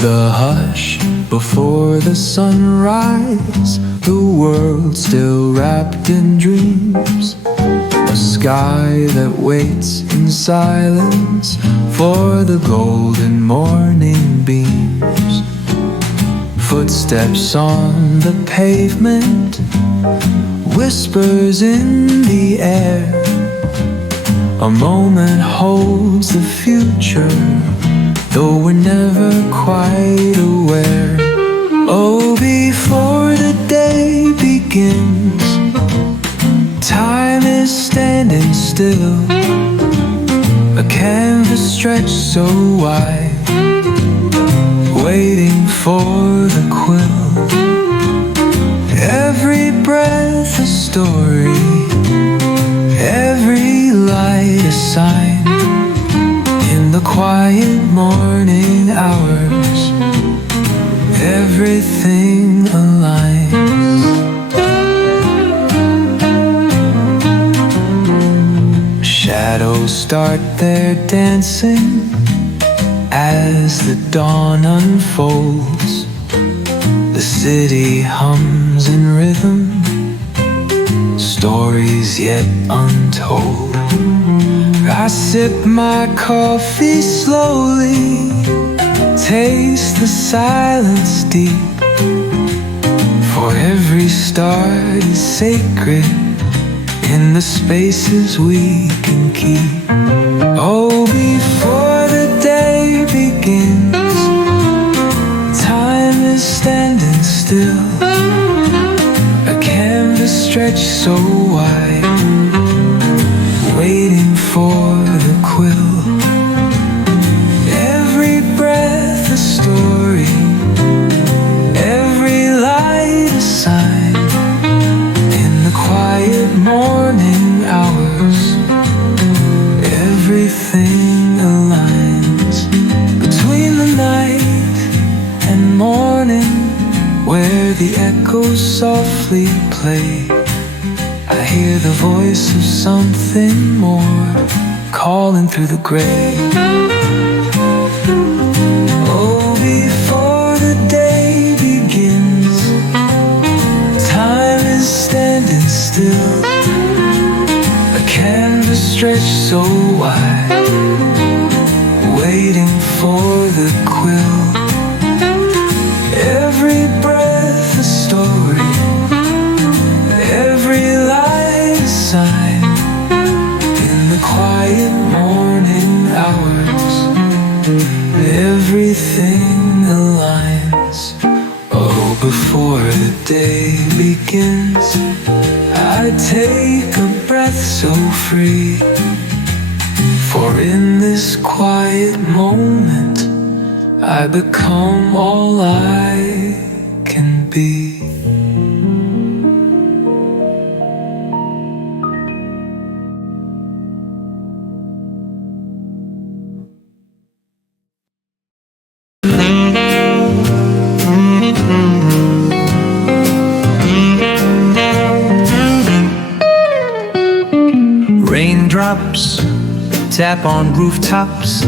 The hush before the sunrise, the world still wrapped in dreams. A sky that waits in silence for the golden morning beams. Footsteps on the pavement, whispers in the air. A moment holds the future, though we're never quite aware. Oh, before the day begins, time is standing still. A canvas stretched so wide, waiting for the quill. Every breath a story, every light a sign. In the quiet morning hours, everything aligns. Shadows start their dancing as the dawn unfolds. The city hums in rhythm, stories yet untold. I sip my coffee slowly, taste the silence deep. For every start is sacred in the spaces we can keep. Oh, before the day begins, time is standing still. A canvas stretched so wide, waiting for the quill. Every breath a story, every light a sign. In the quiet morning hours, everything aligns. Between the night and morning, where the echoes softly play, I hear the voice of something more calling through the gray. Oh, before the day begins, time is standing still. A canvas stretched so wide, waiting for the quill. Every breath a story, every light a sign. In the quiet morning hours, everything aligns. Oh, before the day begins, I take a breath so free. For in this quiet moment, I become all I can be. Raindrops tap on rooftops,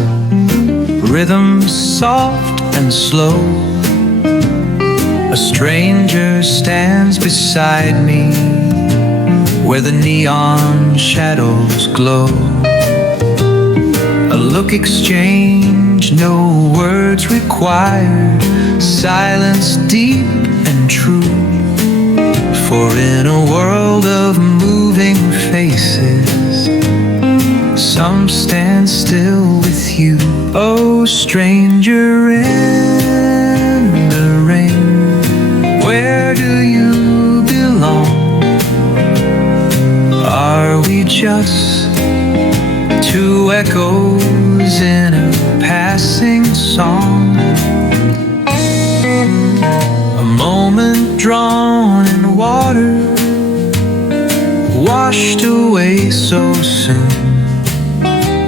rhythm soft and slow. A stranger stands beside me, where the neon shadows glow. A look exchanged, no words required, silence deep and true. For in a world of moving faces, some stand still with you. Oh, stranger in the rain, where do you belong? Are we just two echoes in a passing song? A moment drawn in water, washed away so soon.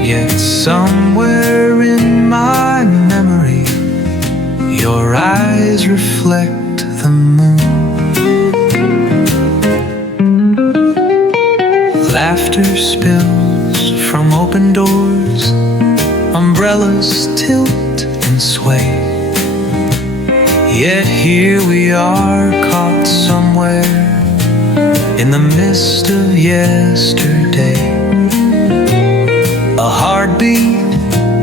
Yet somewhere in my memory, your eyes reflect the moon. Laughter spills from open doors, umbrellas tilt and sway. Yet here we are, caught somewhere in the mist of yesterday. A heartbeat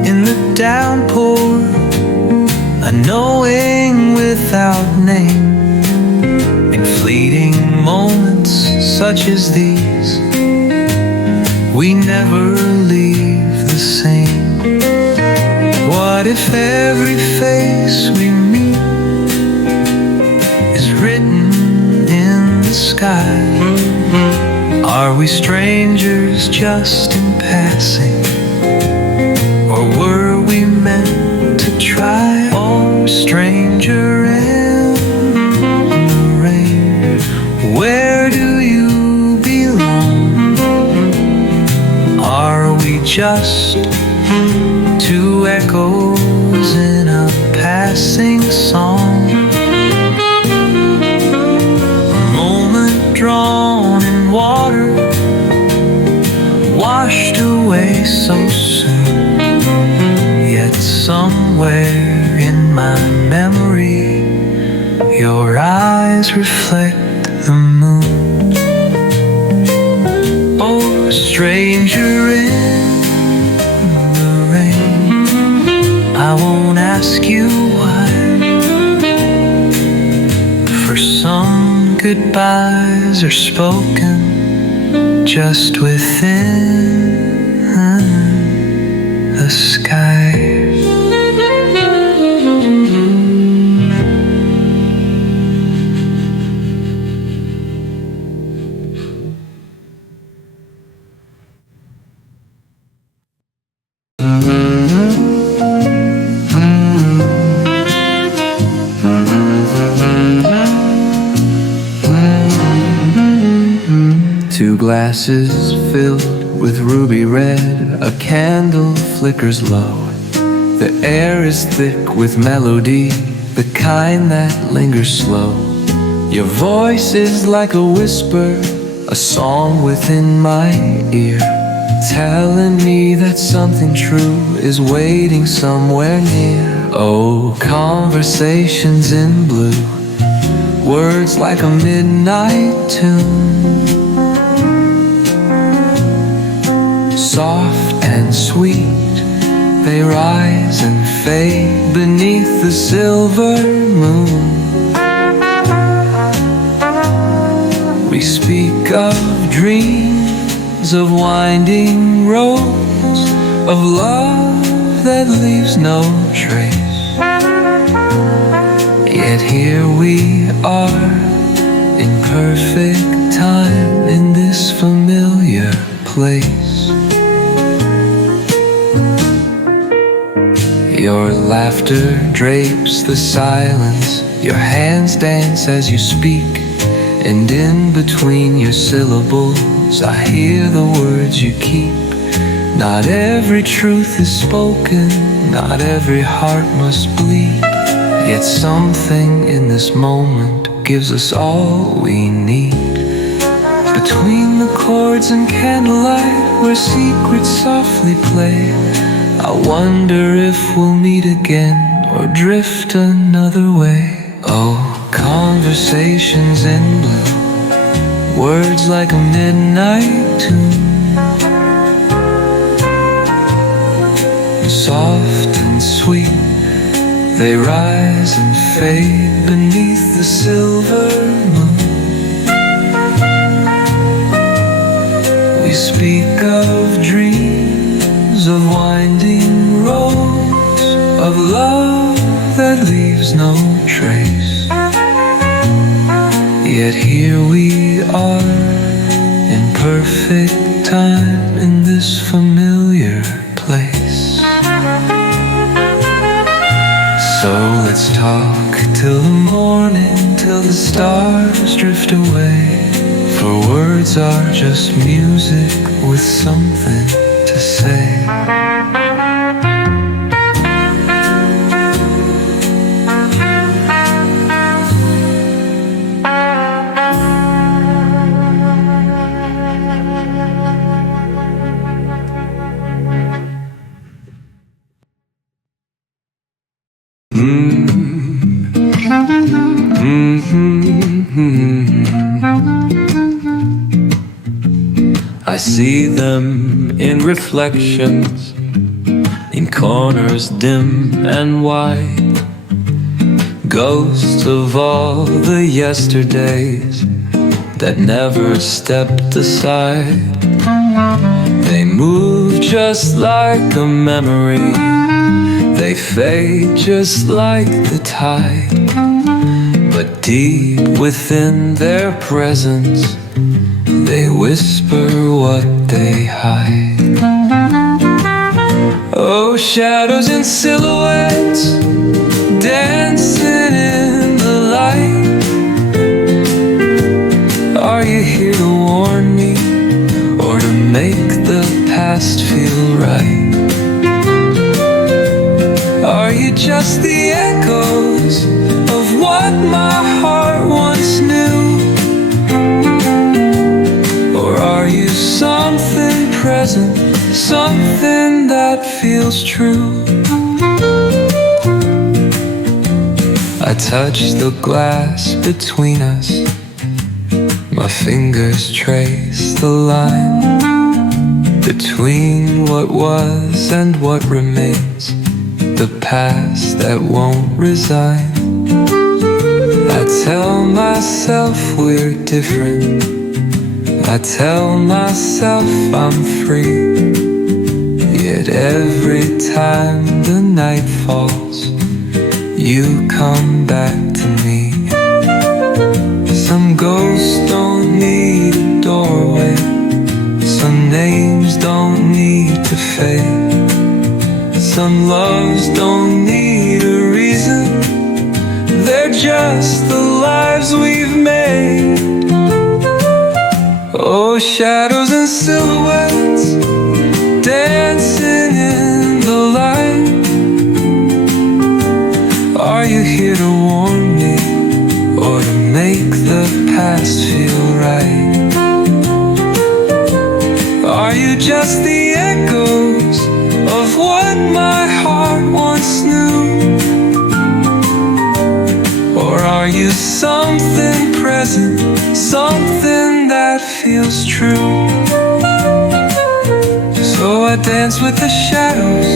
in the downpour, a knowing without name. In fleeting moments such as these, we never leave the same. What if every face we meet is written in the sky? Are we strangers just in passing, or were we meant to try? Oh, stranger in the rain, where do you belong? Are we just two echoes in a passing song? A moment drawn in water, washed away so soon. Yet somewhere in my memory, your eyes reflect the moon. Oh, stranger in the rain, I won't ask you why. For some goodbyes are spoken just within the sky. Two glasses filled with ruby red, a candle flickers low. The air is thick with melody, the kind that lingers slow. Your voice is like a whisper, a song within my ear, telling me that something true is waiting somewhere near. Oh, conversations in blue, words like a midnight tune, soft and sweet, they rise and fade beneath the silver moon. We speak of dreams, of winding roads, of love that leaves no trace. Yet here we are, in perfect time, in this familiar place. Your laughter drapes the silence, your hands dance as you speak, and in between your syllables I hear the words you keep. Not every truth is spoken, not every heart must bleed, yet something in this moment gives us all we need. Between the chords and candlelight, where secrets softly play, I wonder if we'll meet again or drift another way. Oh, conversations in blue, words like a midnight tune, soft and sweet, they rise and fade beneath the silver moon. We speak of dreams, of winding roads, of love that leaves no trace. Yet here we are, in perfect time, in this familiar place. So let's talk till the morning, till the stars drift away, for words are just music with something to say. see them in reflections, in corners dim and wide, ghosts of all the yesterdays that never stepped aside. They move just like a memory, they fade just like the tide, but deep within their presence, they whisper what they hide. Oh, shadows and silhouettes dancing in the light. Are you here to warn me, or to make the past feel right? Are you just the echoes of what my heart once knew? Or are you something present, something that feels true? I touch the glass between us, my fingers trace the line between what was and what remains, the past that won't resign. I tell myself we're different, I tell myself I'm free, yet every time the night falls, you come back to me. Some ghosts don't need a doorway, some names don't need to fade, some loves don't need a reason, they're just the lives we've made. Oh, shadows and silhouettes dancing in the light. Are you here to warn me, or to make the past feel right? Are you just the echoes of what my heart once knew? Or are you something present, something that feels true? So I dance with the shadows,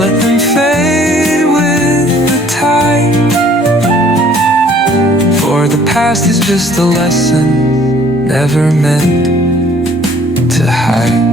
let them fade with the tide. For the past is just a lesson, never meant to hide.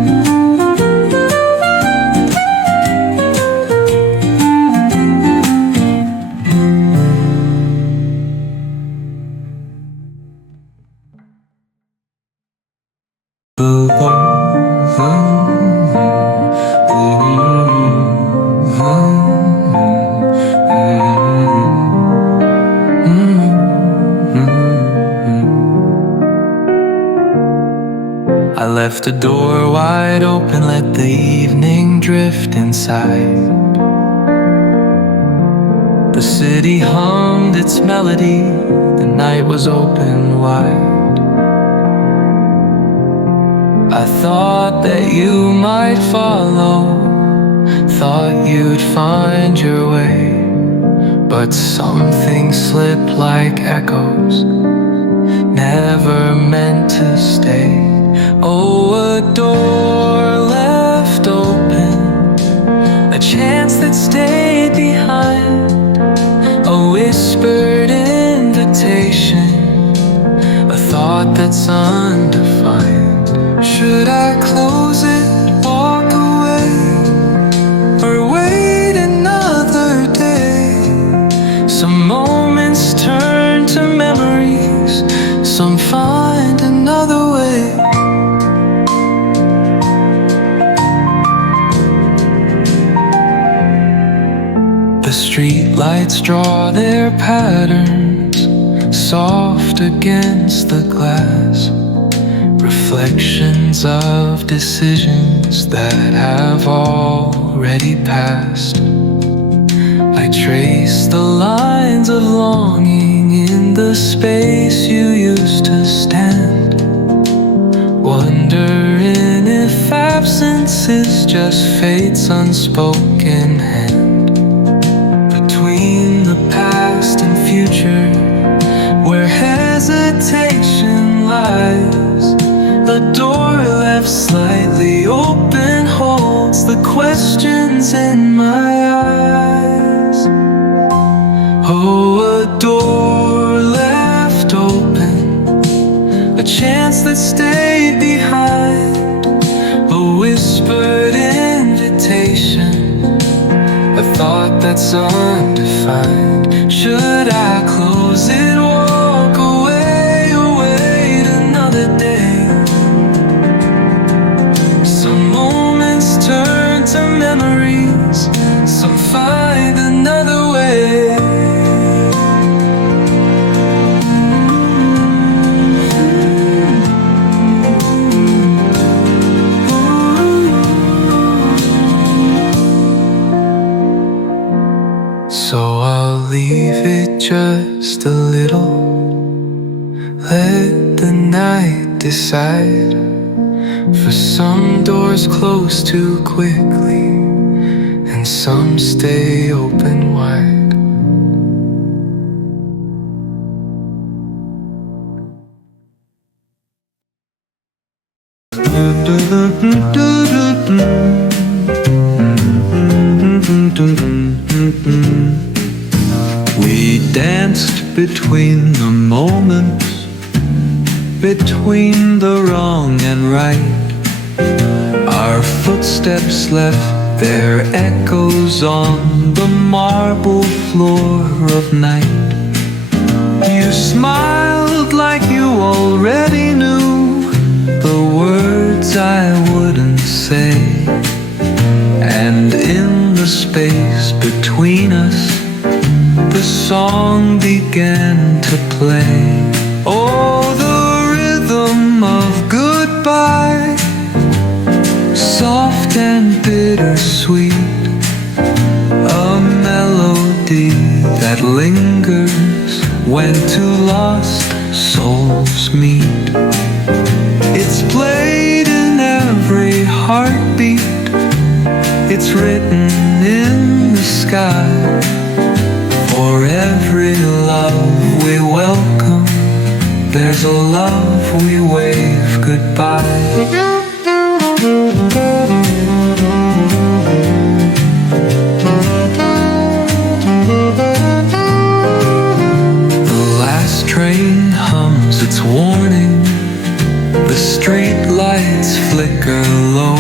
I left the door wide open, let the evening drift inside. The city hummed its melody, the night was open wide. I thought that you might follow, thought you'd find your way, but something slipped like echoes, never meant to stay. Oh, a door left open, a chance that stayed behind, a whispered invitation, a thought that's undefined. Should I close it, walk away, or wait another day? Some moments turn to memories, some find another way. The street lights draw their patterns, soft against the glass, reflections of decisions that have already passed. I trace the lines of longing in the space you used to stand, wondering if absence is just fate's unspoken hand. Between the past and future, where hesitation lies, the door left left slightly open holds the questions in my eyes. Oh, a door left open, a chance that stayed behind, a whispered invitation, a thought that's undefined. Should I close it, walk away, or wait another day? Some moments turn to memories, some find another way. So I'll leave it just a little, let the night decide. For some doors close too quickly, and some stay open wide. We danced between the moments, between the wrong and right. Our footsteps left their echoes on the marble floor of night. You smiled like you already knew the words I wouldn't say, and in the space between us, the song began to play. Oh, the rhythm of goodbye, soft and bittersweet, a melody that lingers when two lost souls meet. It's played in every heartbeat, it's written in the sky. For every love we welcome, there's a love we wave goodbye. The last train hums its warning, the street lights flicker low,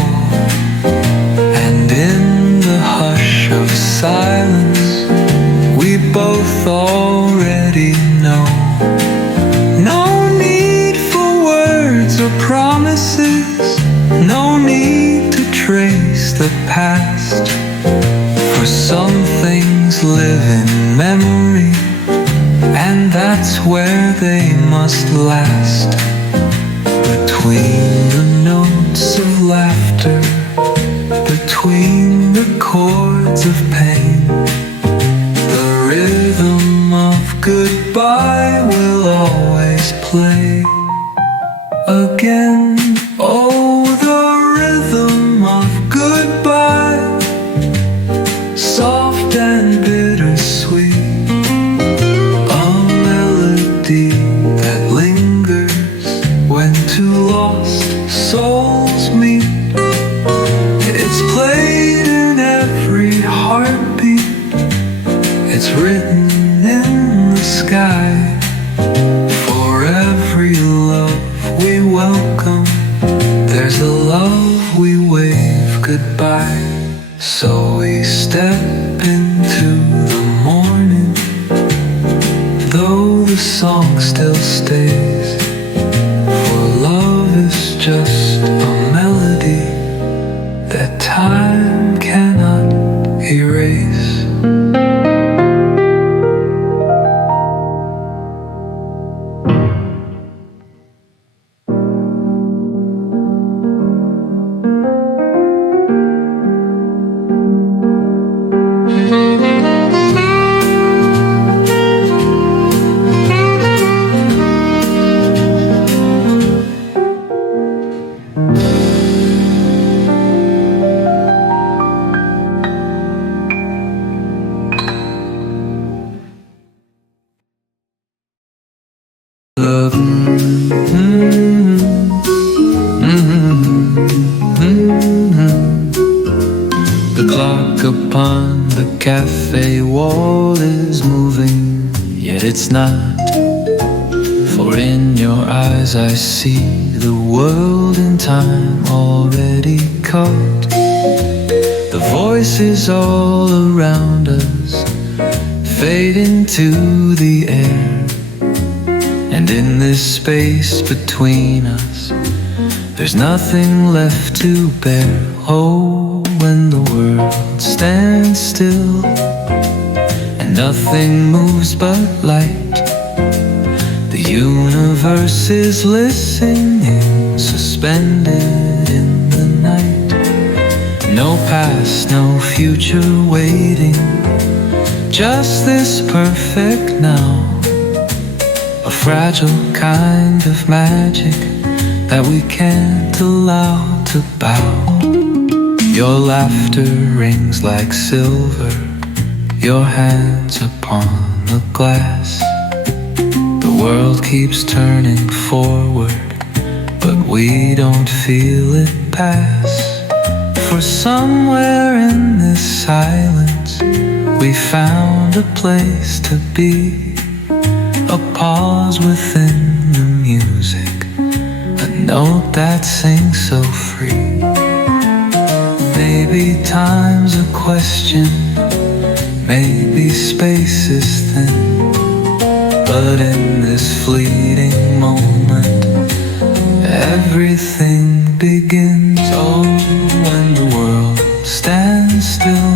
and in the hush of silence we both already know. No need for words or promises, no need to trace the past. For some things live in memory, and that's where they must last. Between the notes of laughter, between the chords of pain, the rhythm of goodbye will always play again. Oh, the rhythm of goodbye, soft and bittersweet, a melody that lingers when two lost souls meet. It's played in every heartbeat, it's written in the sky. For every love we welcome, there's a love we wave goodbye. So we step into the morning, though the song still stays. For love is just a melody that time cannot erase. clock upon the cafe wall is moving, yet it's not. For in your eyes I see the world in time already caught. The voices all around us fade into the air, and in this space between us there's nothing left to bear. Oh, when the world stands still and nothing moves but light, the universe is listening, suspended in the night. No past, no future waiting, just this perfect now. A fragile kind of magic that we can't allow to bow. Your laughter rings like silver, your hands upon the glass. The world keeps turning forward, but we don't feel it pass. For somewhere in this silence we found a place to be, a pause within the music, a note that sings so free. Maybe time's a question, maybe space is thin, but in this fleeting moment everything begins. Oh, when the world stands still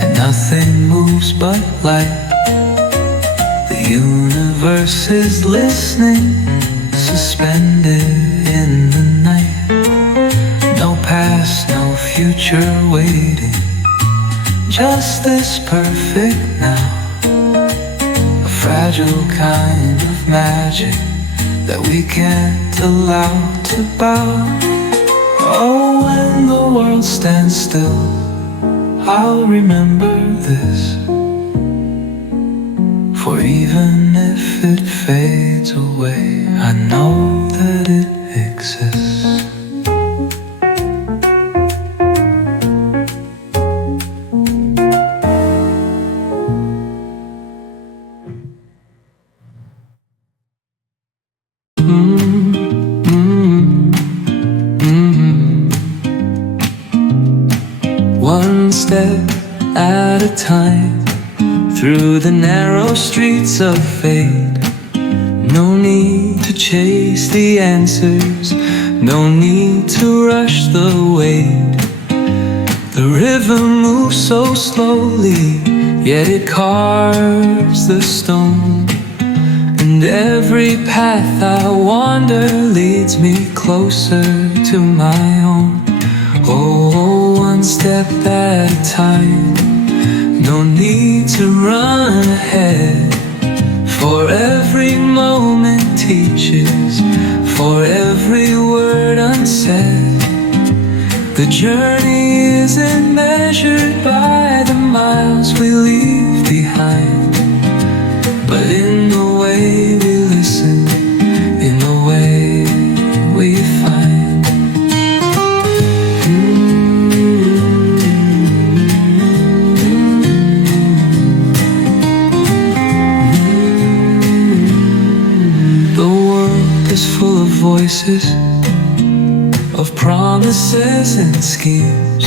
and nothing moves but light, the universe is listening, suspended in the night. No past, no future waiting, just this perfect now. A fragile kind of magic that we can't allow to bow. Oh, when the world stands still, I'll remember this. For even if it fades away, I know that it exists. One step at a time, through the narrow streets of fate. No need to chase the answers, no need to rush the weight. The river moves so slowly, yet it carves the stone. And every path I wander leads me closer to my own. Oh, one step at a time, no need to run ahead. For every moment teaches, for every word unsaid. The journey isn't measured by the miles we leave behind, but in the way we listen, in the way we find. Full of voices, of promises and schemes,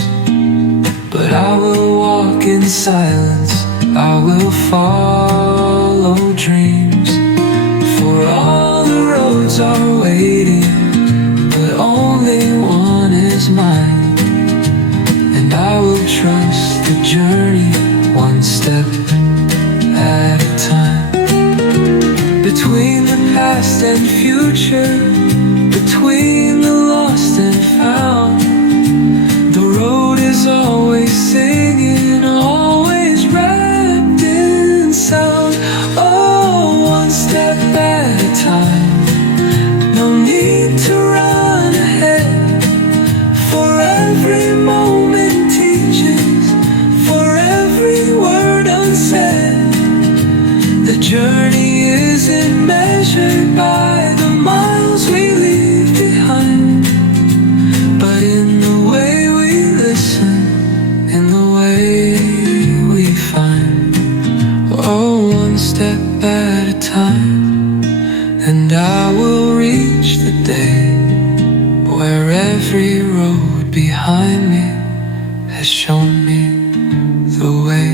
but I will walk in silence, I will follow dreams. For all the roads are waiting, but only one is mine. And I will trust the journey, one step at a time. Between the past and future, between the lost and found, the road is always singing, always wrapped in sound. Oh, one step at a time, no need to run ahead. For every moment teaches, for every word unsaid. The journey isn't measured by the miles we leave behind, but in the way we listen, step at a time, and I will reach the day where every road behind me has shown me the way.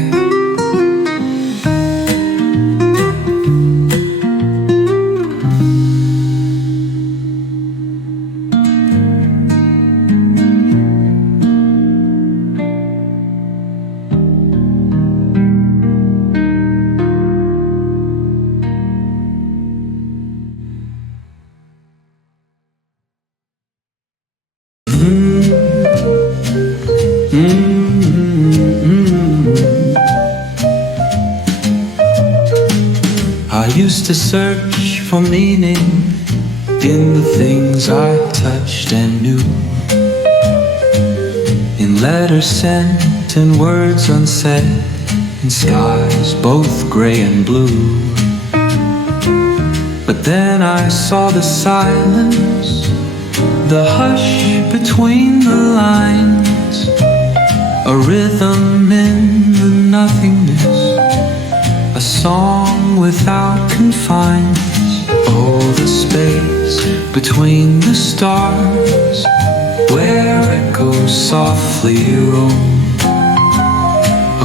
I used to search for meaning in the things I touched and knew, in letters sent and words unsaid, in skies both gray and blue. But then I saw the silence, the hush between the lines, a rhythm in the nothingness, a song without confines. Oh, the space between the stars, where echoes softly roam,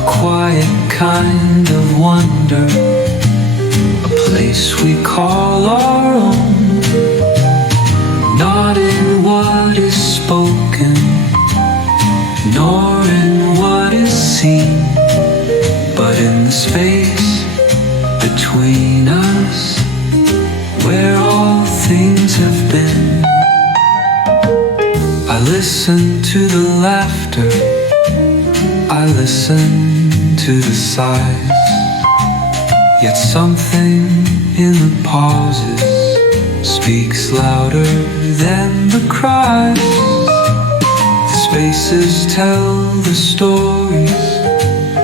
a quiet kind of wonder, a place we call our own. Not in what is spoken, nor in what is seen, but in the space between us, where all things have been. I listen to the laughter, I listen to the sighs, yet something in the pauses speaks louder than the cries. The spaces tell the stories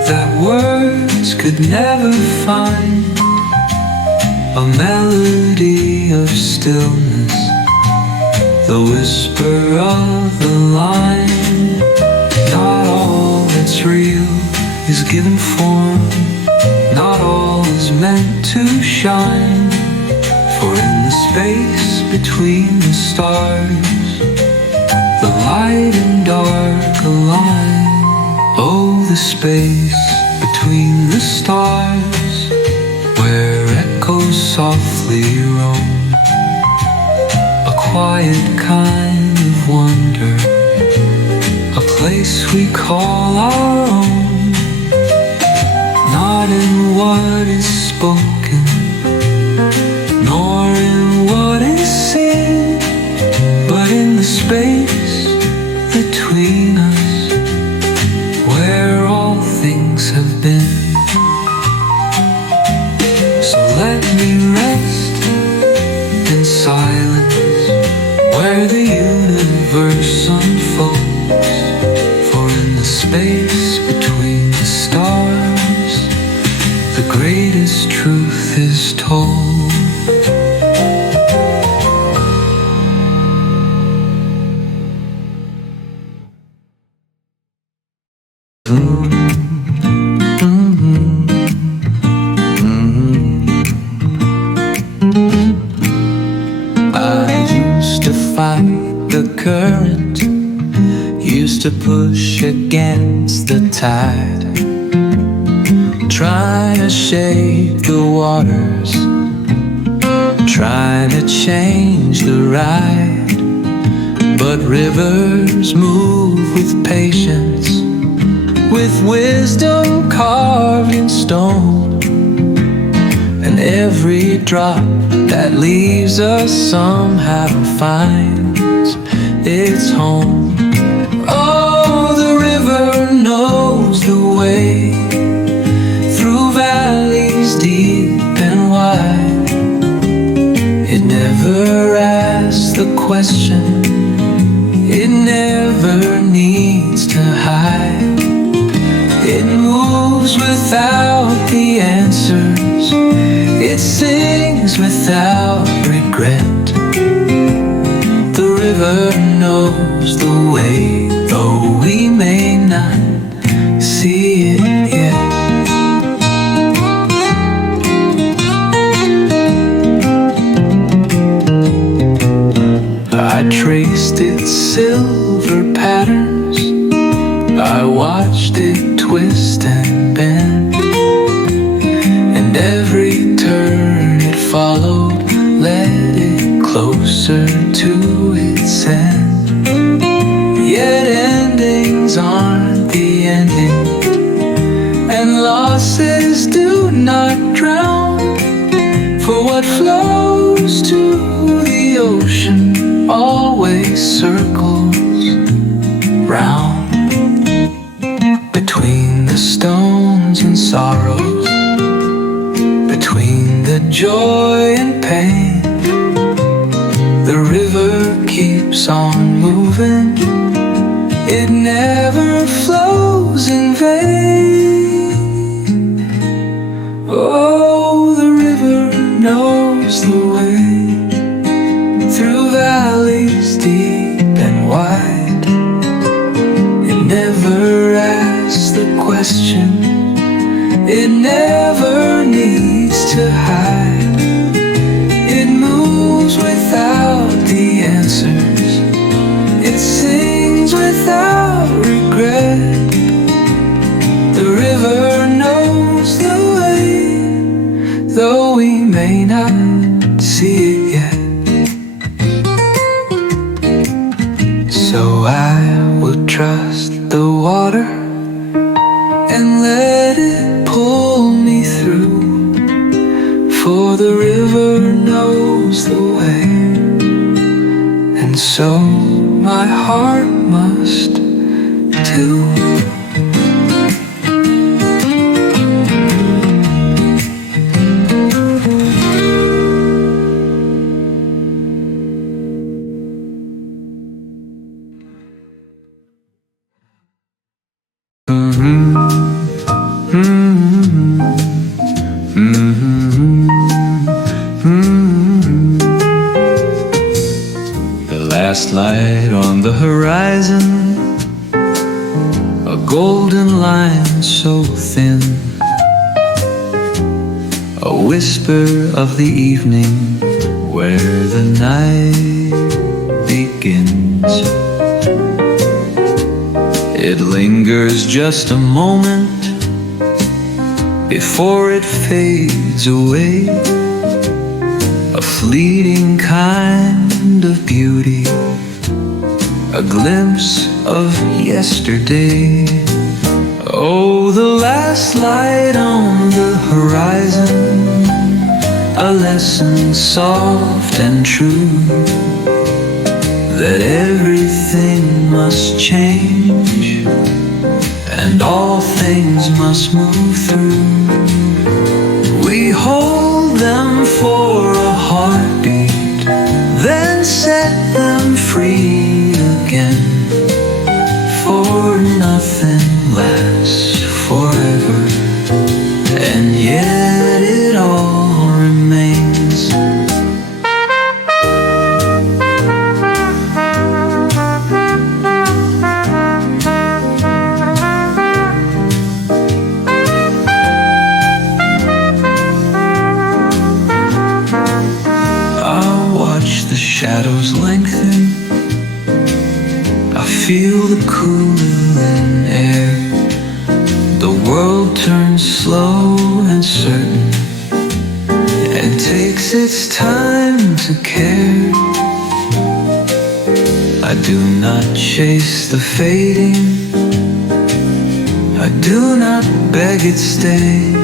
that words could never find, a melody of stillness, the whisper of the line. Not all that's real is given form, not all is meant to shine, for in the space between the stars, the light and dark align. Oh, the space between the stars, where echoes softly roam, a quiet kind of wonder, a place we call our own. Not in what is spoken, nor in what is seen, but in the space between us, where all things have been. So let me rest in silence, where the universe unfolds, for in the space between the stars, the greatest truth is told. The current used to push against the tide, trying to shake the waters, trying to change the ride. But rivers move with patience, with wisdom carved in stone, and every drop that leaves us somehow finds its home. Oh, the river knows the way through valleys deep and wide. It never asks the question, it never needs to hide. It moves without the answers, it sings without regret. The river knows the way, though we may not see it yet. traced its silver patterns. I watched it twist and bend, and every turn it followed led it closer to its end. Yet endings aren't the ending, and losses do not drown. For what flows to the ocean always circles round. Between the stones and sorrows, between the joy and pain, the river keeps on moving. It never flows in vain. Oh, the river knows the way through valleys deep and wide. It never asks the question, it never needs to hide. It moves without the answers, it sings without regret. The river knows the way, though we may not see it yet. So I will trust the water and let it pull me through, for the river knows the way, and so my heart must too. The last light on the horizon, a golden line so thin, a whisper of the evening where the night begins. It lingers just a moment before it fades away, a fleeting kind of beauty, a glimpse of yesterday. Oh, the last light on the horizon, a lesson soft and true, that everything must change and all things must move through. We hold them for a heartbeat, then set them free again, for nothing lasts forever, and yet it all remains. Shadows lengthen, I feel the cooling air. The world turns slow and certain, and takes its time to care. I do not chase the fading, I do not beg it stay,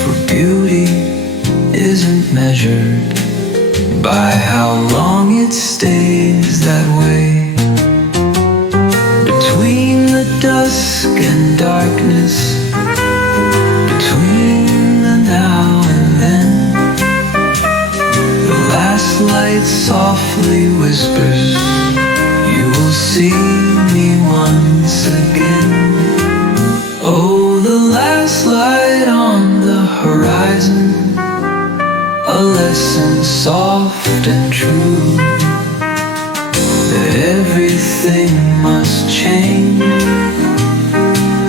for beauty isn't measured by how long it stays that way. Between the dusk and darkness, between the now and then, the last light softly whispers, you will see me once again. Oh, the last light on the horizon, a lesson soft and true, that everything must change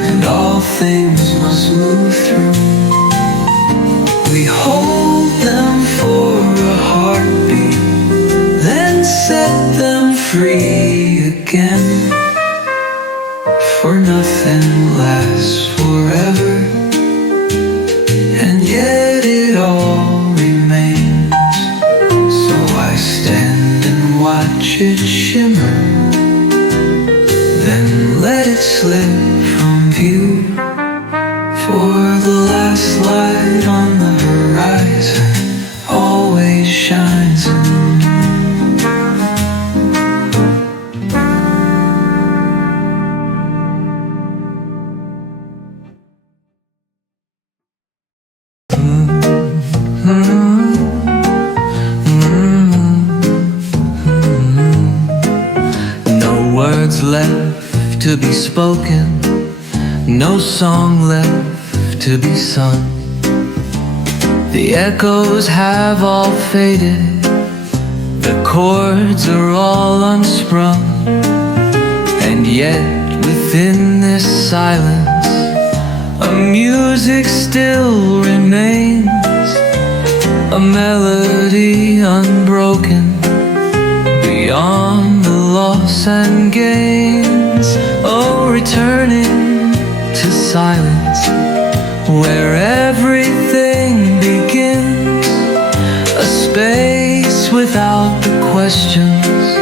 and all things must move through. We hold them for a heartbeat, then set again. For nothing lasts forever, and yet it all remains. So I stand and watch it shimmer, then let it slip from view. For the last light on the horizon always shines anew. No words left to be spoken, no song left to be sung. The echoes have all faded, the chords are all unsprung. And yet within this silence, a music still remains, a melody unbroken, beyond the loss and gains. Oh, returning to silence, where everything begins, a space without the questions,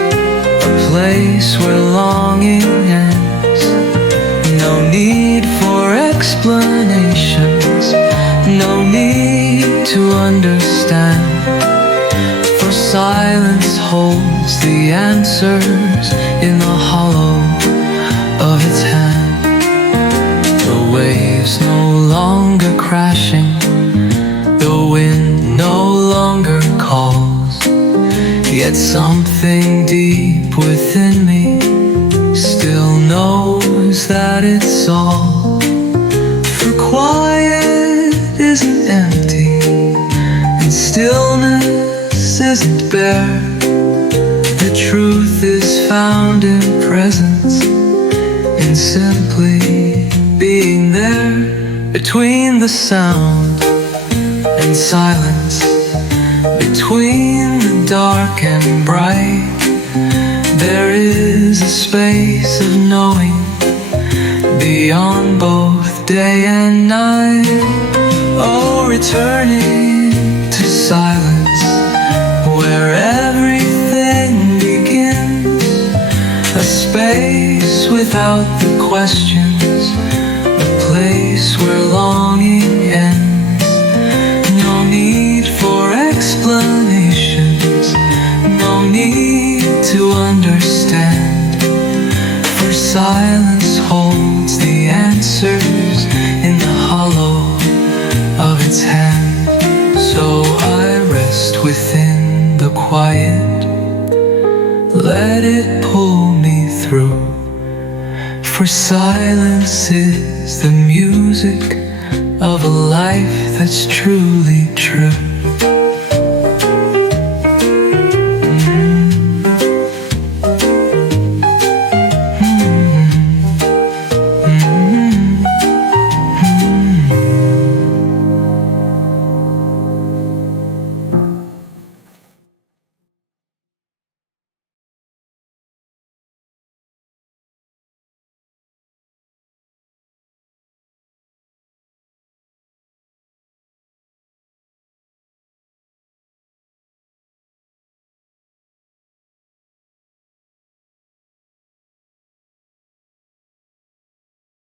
a place where longing ends. No need for explanations, no need to understand, for silence holds the answers in the hollow of its hand. The waves no longer crashing, the wind no longer calls, yet something deep within me still knows that it's all. For quiet isn't empty, and stillness isn't bare. The truth is found in presence, in simply being there. Between the sound and silence, between the dark and bright, there is a space of knowing, beyond both day and night. Oh, returning to silence, where everything begins, a space without the questions, a place where longing ends. No need for explanations, no need to understand, for silence holds the answers in the hollow of its hand. So I rest within the quiet, let it pull me through, for silence is the music of a life that's truly true.